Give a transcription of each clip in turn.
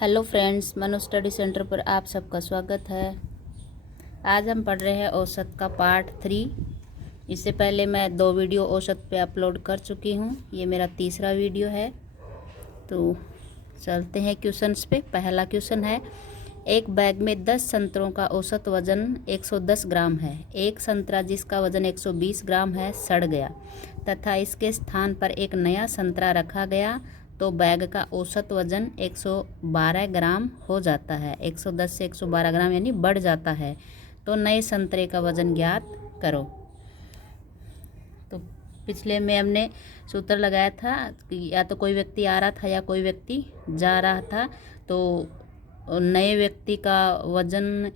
Hello friends, Manu study centre पर आप सबका स्वागत है। आज हम पढ़ रहे हैं औसत का पार्ट 3। इससे पहले मैं 2 वीडियो औसत पे अपलोड कर चुकी हूँ। ये मेरा तीसरा वीडियो है। तो चलते हैं क्वेश्चंस पे। पहला क्वेश्चन है, एक बैग में 10 संतरों का औसत वजन 110 ग्राम है। एक संतरा जिसका वजन 120 ग्राम है सड़ गया तथा इसके स्थान पर एक नया संतरा रखा गया तो बैग का औसत वजन 112 ग्राम हो जाता है। 110 से 112 ग्राम यानी बढ़ जाता है। तो नए संतरे का वजन ज्ञात करो। तो पिछले में हमने सूत्र लगाया था कि या तो कोई व्यक्ति आ रहा था या कोई व्यक्ति जा रहा था, तो नए व्यक्ति का वजन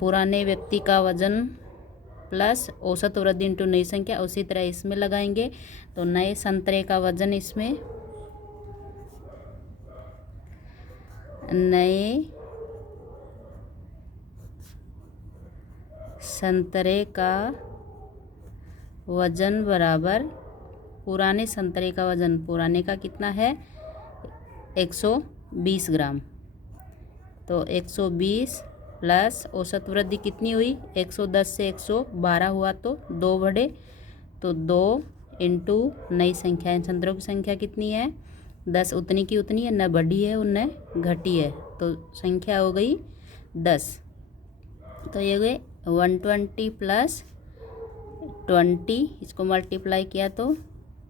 पुराने व्यक्ति का वजन प्लस औसत वृद्धि इंटू नई संख्या, उसी तरह इसमें लगाएंगे। तो नए संतरे का वजन, इसमें नए संतरे का वजन बराबर पुराने संतरे का वजन। पुराने का कितना है? 120 ग्राम। तो 120 प्लस औसत वृद्धि कितनी हुई? 110 से 112 हुआ तो 2 बढ़े, तो 2 इंटू नई संख्या। इन संतरों की संख्या कितनी है? 10 उतनी की उतनी है, न बढ़ी है न घटी है, तो संख्या हो गई 10। तो ये गए 120 प्लस 20, इसको मल्टीप्लाई किया तो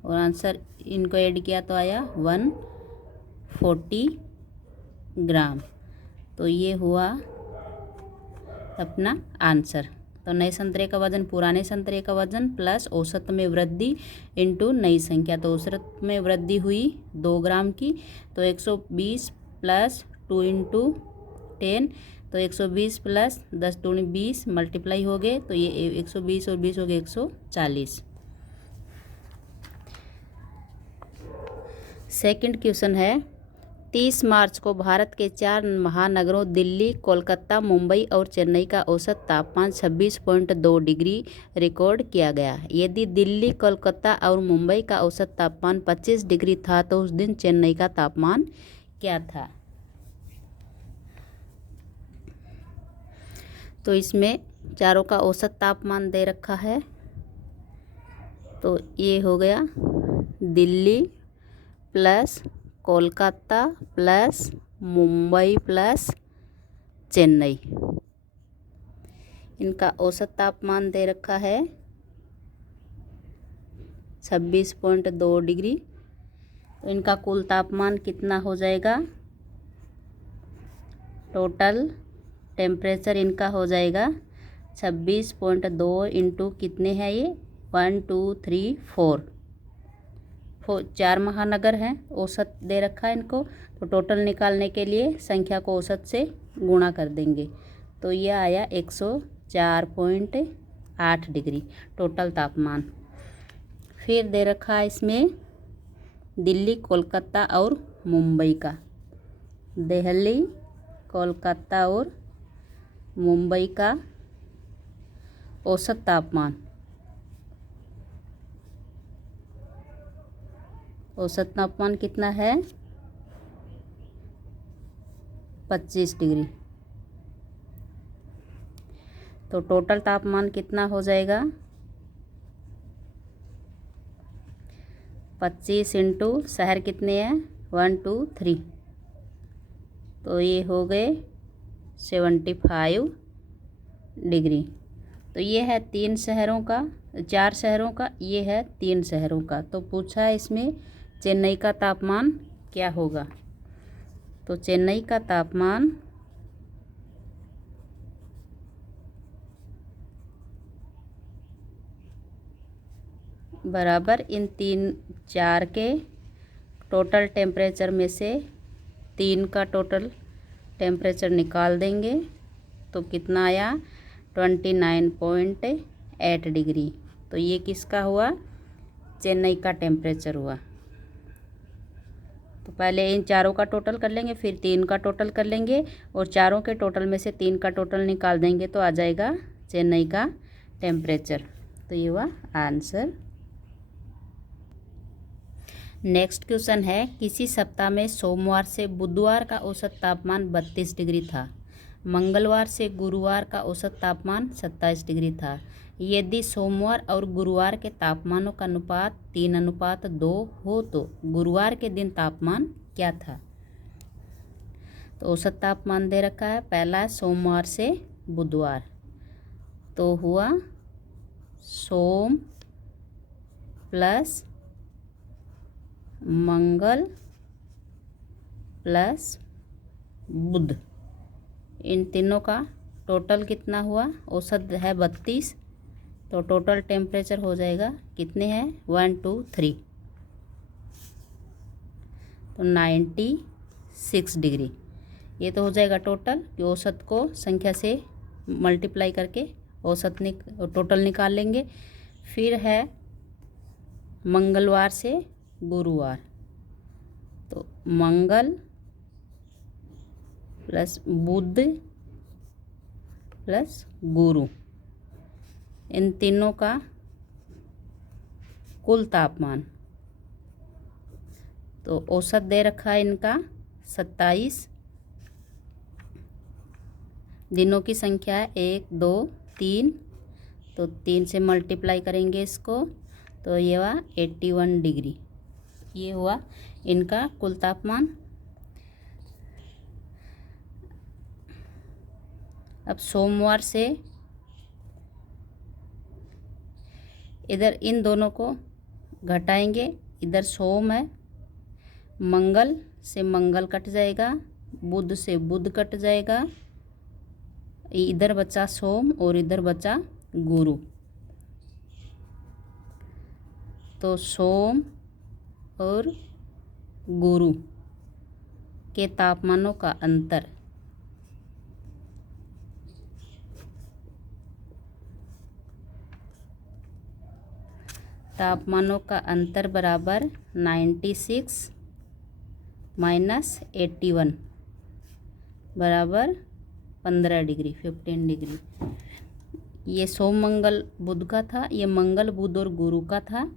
और आंसर इनको ऐड किया तो आया 140 ग्राम। तो ये हुआ अपना आंसर। तो नए संतरे का वजन पुराने संतरे का वजन प्लस औसत में वृद्धि इंटू नई संख्या। तो औसत में वृद्धि हुई 2 ग्राम की, तो 120 प्लस 2 इंटू 10, तो 120 प्लस 10 दूनी 20 मल्टीप्लाई हो गए, तो ये 120 और 20 हो गए 140। सेकंड क्वेश्चन है, 30 मार्च को भारत के 4 महानगरों दिल्ली, कोलकाता, मुंबई और चेन्नई का औसत तापमान 26.2 डिग्री रिकॉर्ड किया गया। यदि दिल्ली, कोलकाता और मुंबई का औसत तापमान 25 डिग्री था तो उस दिन चेन्नई का तापमान क्या था? तो इसमें चारों का औसत तापमान दे रखा है। तो ये हो गया Delhi plus Kolkata plus Mumbai plus Chennai. इनका औसत तापमान दे रखा है 26.2 डिग्री। तो इनका कुल तापमान कितना हो जाएगा? टोटल टेम्परेचर इनका हो जाएगा 26.2 इंटू कितने हैं ये? 1 2 3 4 4 महानगर हैं। औसत दे रखा है इनको, तो टोटल निकालने के लिए संख्या को औसत से गुणा कर देंगे। तो यह आया 104.8 डिग्री टोटल तापमान। फिर दे रखा है इसमें दिल्ली, कोलकाता और मुंबई का। दिल्ली, कोलकाता और मुंबई का औसत तापमान। औसत तापमान कितना है? 25 डिग्री। तो टोटल तापमान कितना हो जाएगा? 25 इंटू शहर कितने हैं? 1 2 3, तो ये हो गए 75 डिग्री। तो ये है 3 शहरों का, 4 शहरों का, ये है 3 शहरों का। तो पूछा है इसमें चेन्नई का तापमान क्या होगा? तो चेन्नई का तापमान बराबर इन 4 के टोटल टेम्परेचर में से 3 का टोटल टेम्परेचर निकाल देंगे, तो कितना आया? 29.8 डिग्री। तो ये किसका हुआ? चेन्नई का टेम्परेचर हुआ। तो पहले इन चारों का टोटल कर लेंगे, फिर 3 का टोटल कर लेंगे और चारों के टोटल में से 3 का टोटल निकाल देंगे, तो आ जाएगा चेन्नई का टेम्परेचर। तो ये हुआ आंसर। नेक्स्ट क्वेश्चन है, किसी सप्ताह में सोमवार से बुधवार का औसत तापमान 32 डिग्री था, मंगलवार से गुरुवार का औसत तापमान 27 डिग्री था। यदि सोमवार और गुरुवार के तापमानों का अनुपात 3:2 हो तो गुरुवार के दिन तापमान क्या था। तो औसत तापमान दे रखा है, पहला है सोमवार से बुधवार, तो हुआ सोम प्लस मंगल प्लस बुध, इन तीनों का टोटल कितना हुआ, औसत है 32, तो टोटल टेम्परेचर हो जाएगा कितने हैं 1 2 3, तो 96 डिग्री। ये तो हो जाएगा टोटल, कि औसत को संख्या से मल्टीप्लाई करके औसत टोटल निकाल लेंगे। फिर है मंगलवार से गुरुवार, तो मंगल प्लस बुध प्लस गुरु, इन तीनों का कुल तापमान, तो औसत दे रखा है इनका 27, दिनों की संख्या है 1 2 3, तो 3 से मल्टीप्लाई करेंगे इसको, तो ये हुआ 81 डिग्री, ये हुआ इनका कुल तापमान। अब सोमवार से इधर इन दोनों को घटाएंगे, इधर सोम है, मंगल से मंगल कट जाएगा, बुध से बुध कट जाएगा, इधर बचा सोम और इधर बचा गुरु, तो सोम और गुरु के तापमानों का अंतर बराबर 96 माइनस 81 बराबर 15 डिग्री 15 डिग्री। ये सोम मंगल बुध का था, ये मंगल बुध और गुरु का था,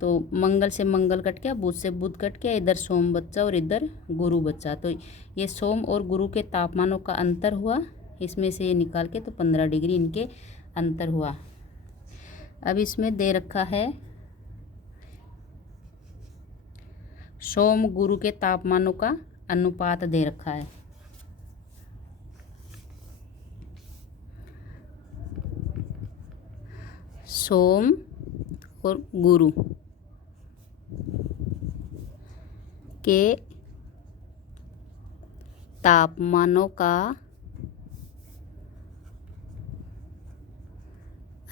तो मंगल से मंगल कट गया, बुध से बुध कट गया, इधर सोम बच्चा और इधर गुरु बच्चा, तो ये सोम और गुरु के तापमानों का अंतर हुआ, इसमें से ये निकाल के तो 15 डिग्री इनके अंतर हुआ। अब इसमें दे रखा है सोम गुरु के तापमानों का अनुपात दे रखा है, सोम और गुरु के तापमानों का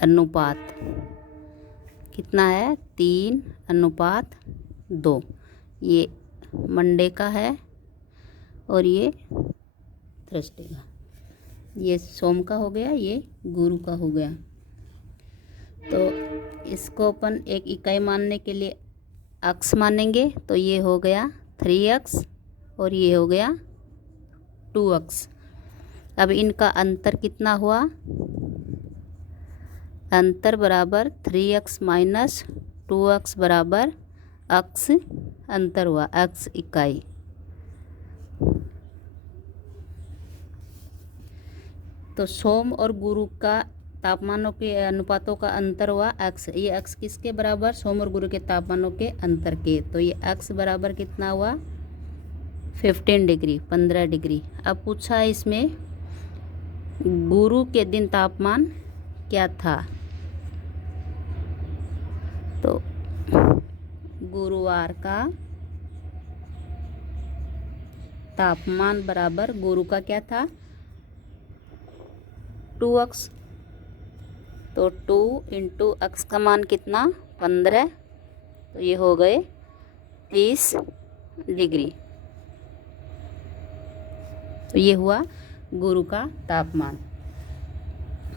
अनुपात कितना है 3:2, ये मंडे का है और ये थर्सडे का, ये सोम का हो गया, ये गुरु का हो गया। तो इसको अपन एक इकाई मानने के लिए अक्स मानेंगे, तो ये हो गया 3x और ये हो गया 2x। अब इनका अंतर कितना हुआ, अंतर बराबर 3x माइनस 2x बराबर अक्स अंतर हुआ, अक्स इकाई। तो सोम और गुरु का तापमानों के अनुपातों का अंतर हुआ एक्स, ये एक्स किसके बराबर, सोम और गुरु के तापमानों के अंतर के, तो ये एक्स बराबर कितना हुआ 15 डिग्री 15 डिग्री। अब पूछा है इसमें गुरु के दिन तापमान क्या था, तो गुरुवार का तापमान बराबर गुरु का क्या था 2x, तो 2 इंटू एक्स का मान कितना 15, तो ये हो गए 30 डिग्री, तो ये हुआ गुरु का तापमान।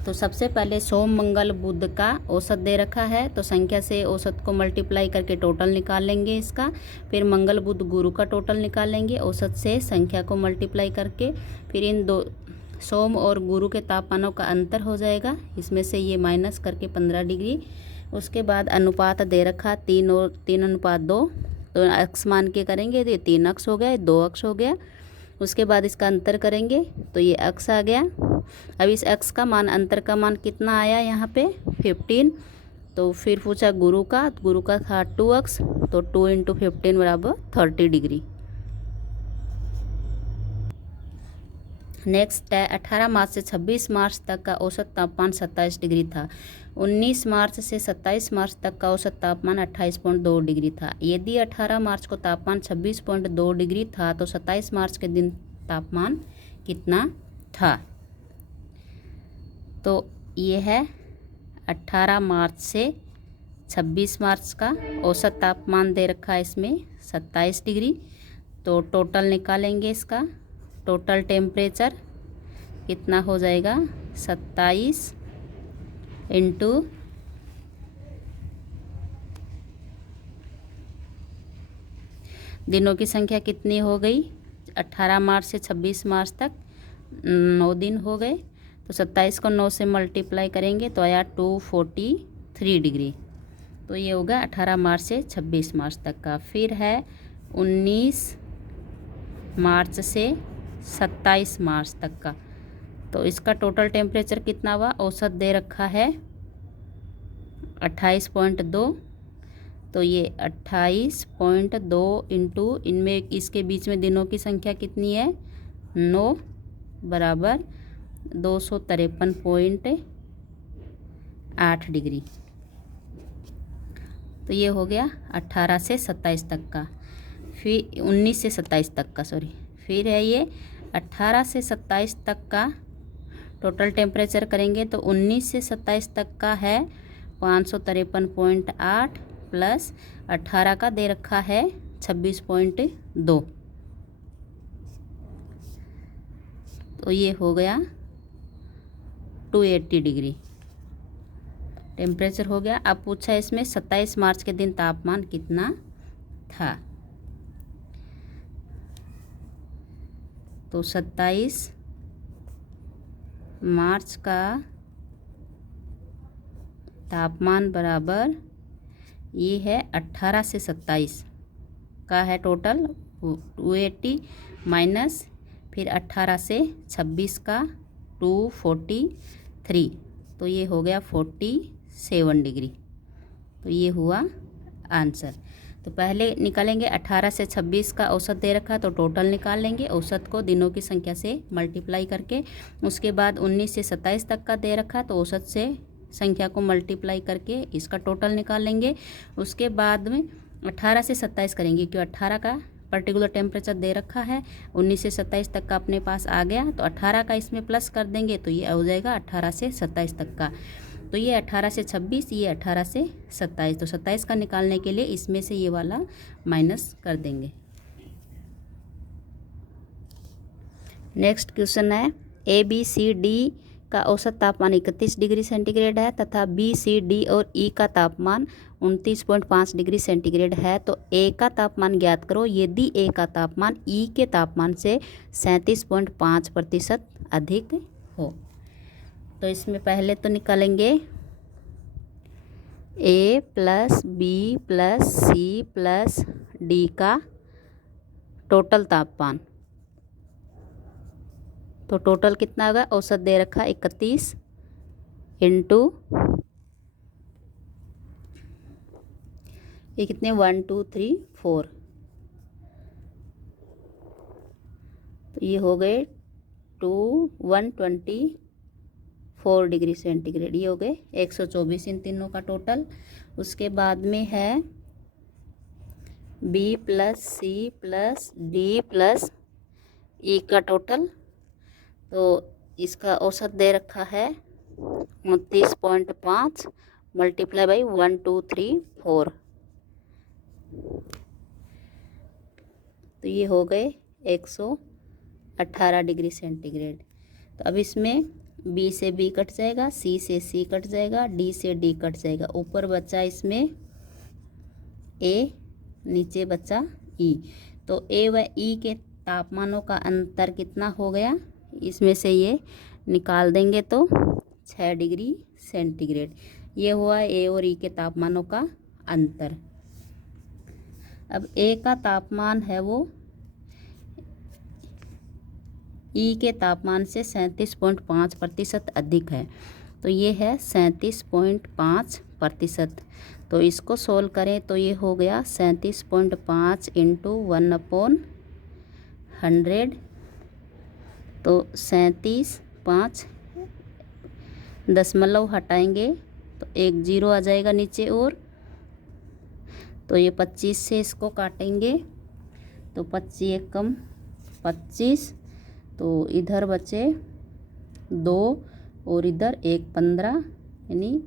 तो सबसे पहले सोम मंगल बुध का औसत दे रखा है, तो संख्या से औसत को मल्टीप्लाई करके टोटल निकाल लेंगे इसका, फिर मंगल बुध गुरु का टोटल निकाल लेंगे औसत से संख्या को मल्टीप्लाई करके, फिर इन दो सोम और गुरु के तापमानों का अंतर हो जाएगा, इसमें से ये माइनस करके 15 डिग्री। उसके बाद अनुपात दे रखा 3 और 3:2, तो अक्स मान के करेंगे तो ये 3 अक्स हो गया, 2 अक्स हो गया। उसके बाद इसका अंतर करेंगे तो ये अक्स आ गया। अब इस अक्स का मान, अंतर का मान कितना आया यहाँ पे 15। तो फिर पूछा गुरु का था 2 अक्स, तो 2 × 15 बराबर 30 डिग्री। नेक्स्ट है 18 मार्च से 26 मार्च तक का औसत तापमान 27 डिग्री था। 19 मार्च से 27 मार्च तक का औसत तापमान 28.2 डिग्री था। यदि 18 मार्च को तापमान 26.2 डिग्री था तो 27 मार्च के दिन तापमान कितना था। तो ये है 18 मार्च से 26 मार्च का औसत तापमान दे रखा है इसमें 27 डिग्री। तो टोटल निकालेंगे, इसका टोटल टेम्परेचर कितना हो जाएगा 27 इंटू दिनों की संख्या कितनी हो गई, 18 मार्च से 26 मार्च तक 9 दिन हो गए। तो 27 को 9 से मल्टीप्लाई करेंगे तो आया 243 डिग्री। तो ये होगा 18 मार्च से 26 मार्च तक का। फिर है 19 मार्च से 27 मार्च तक का। तो इसका टोटल टेम्परेचर कितना हुआ, औसत दे रखा है 28.2। तो ये 28.2 इंटू इनमें इसके बीच में दिनों की संख्या कितनी है 9 बराबर 253.8 डिग्री। तो ये हो गया 18 से 27 तक का। फिर 19 से 27 तक का, सॉरी। फिर है ये 18 से 27 तक का टोटल टेम्परेचर करेंगे तो 19 से 27 तक का है 553.8 प्लस 18 का दे रखा है 26.2। तो ये हो गया 280 डिग्री टेम्परेचर हो गया। अब पूछा इसमें 27 मार्च के दिन तापमान कितना था। तो 27 मार्च का तापमान बराबर ये है 18 से 27 का है टोटल 280 माइनस फिर 18 से 26 का 243। तो ये हो गया 47 डिग्री। तो ये हुआ आंसर। तो पहले निकालेंगे 18 से 26 का औसत दे रखा तो टोटल निकाल लेंगे औसत को दिनों की संख्या से मल्टीप्लाई करके। उसके बाद 19 से 27 तक का दे रखा तो औसत से संख्या को मल्टीप्लाई करके इसका टोटल निकाल लेंगे। उसके बाद में 18 से 27 करेंगे क्योंकि 18 का पर्टिकुलर टेम्परेचर दे रखा है, 19 से 27 तक का अपने पास आ गया तो 18 का इसमें प्लस कर देंगे तो ये हो जाएगा 18 से 27 तक का। तो ये 18 से 26, ये 18 से 27। तो 27 का निकालने के लिए इसमें से ये वाला माइनस कर देंगे। नेक्स्ट क्वेश्चन है ABCD का औसत तापमान 31 डिग्री सेंटीग्रेड है तथा BCD और E का तापमान 29.5 डिग्री सेंटीग्रेड है। तो A का तापमान ज्ञात करो यदि A का तापमान E के तापमान से 37.5% अधिक हो। तो इसमें पहले तो निकालेंगे A plus B plus C plus D का टोटल तापमान। तो टोटल कितना होगा, औसत दे रखा 31 इंटू ये कितने 1 2 3 4। तो ये हो गए 124 डिग्री सेंटीग्रेड। ये हो गए 124 इन तीनों का टोटल। उसके बाद में है B plus C plus D plus E का टोटल। तो इसका औसत दे रखा है 29.5 मल्टीप्लाई बाई 1 2 3 4। तो ये हो गए 118 डिग्री सेंटीग्रेड। तो अब इसमें B से B कट जाएगा, C से C कट जाएगा, D से D कट जाएगा। ऊपर बचा इसमें A, नीचे बचा E। तो A व E के तापमानों का अंतर कितना हो गया, इसमें से ये निकाल देंगे तो 6 डिग्री सेंटीग्रेड। ये हुआ A और E के तापमानों का अंतर। अब ए का तापमान है वो ई के तापमान से 37.5% अधिक है, तो ये है 37.5%। तो इसको सोल्व करें तो ये हो गया 37.5 इंटू 1/100। तो 37.5 दशमलव हटाएंगे तो 1 0 आ जाएगा नीचे, और तो ये 25 से इसको काटेंगे तो 25 एक कम 25, तो इधर बचे 2 और इधर 1 15, यानी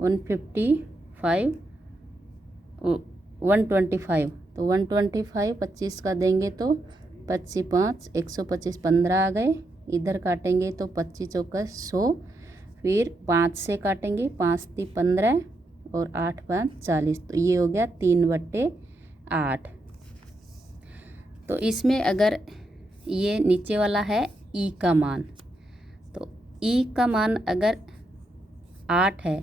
125 125। तो 125 25 का देंगे तो 25 5 125 15 आ गए। इधर काटेंगे तो 25 चौका 100, फिर 5 से काटेंगे 5 3 15 और 8 5 40, तो ये हो गया 3/8। तो इसमें अगर ये नीचे वाला है ई का मान, तो ई का मान अगर 8 है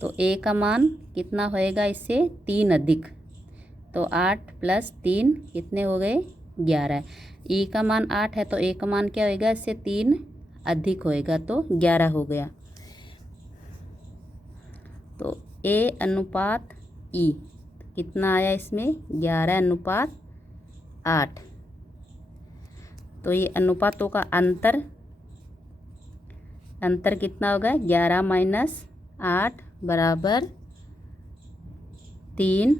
तो ए का मान कितना होएगा, इससे 3 अधिक, तो 8 + 3 कितने हो गए 11। ई का मान 8 है तो ए का मान क्या होएगा, इससे 3 अधिक होएगा, तो 11 हो गया। तो ए अनुपात ई कितना आया इसमें 11:8। तो ये अनुपातों का अंतर कितना होगा 11 - 8 बराबर 3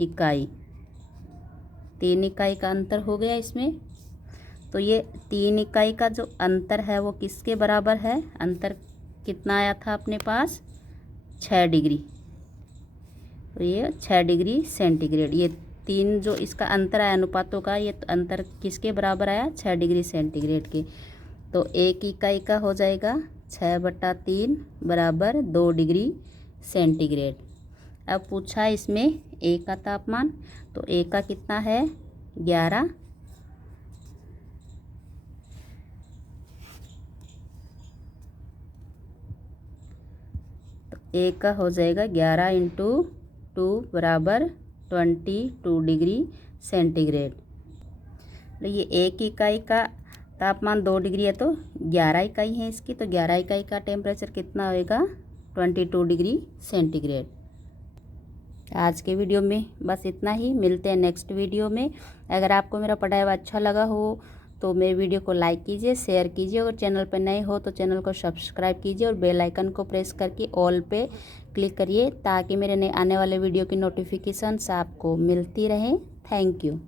इकाई। 3 इकाई का अंतर हो गया इसमें। तो ये 3 इकाई का जो अंतर है वो किसके बराबर है, अंतर कितना आया था अपने पास 6 डिग्री। तो ये 6 डिग्री सेंटीग्रेड, ये 3 जो इसका अंतर आया अनुपातों का, ये अंतर किसके बराबर आया 6 डिग्री सेंटीग्रेड के। तो 1 इकाई का हो जाएगा 6/3 बराबर 2 डिग्री सेंटीग्रेड। अब पूछा इसमें ए का तापमान, तो ए का कितना है 11, तो ए का हो जाएगा 11 × 2 बराबर 22 डिग्री सेंटीग्रेड। तो ये एक इकाई का तापमान 2 डिग्री है, तो 11 इकाई है इसकी, तो 11 इकाई का टेम्परेचर कितना होएगा 22 डिग्री सेंटीग्रेड। आज के वीडियो में बस इतना ही, मिलते हैं नेक्स्ट वीडियो में। अगर आपको मेरा पढ़ाया हुआ अच्छा लगा हो तो मेरे वीडियो को लाइक कीजिए, शेयर कीजिए, और चैनल पर नए हो तो चैनल को सब्सक्राइब कीजिए और बेल आइकन को प्रेस करके ऑल पे क्लिक करिए, ताकि मेरे नए आने वाले वीडियो की नोटिफिकेशंस आपको मिलती रहें। Thank you.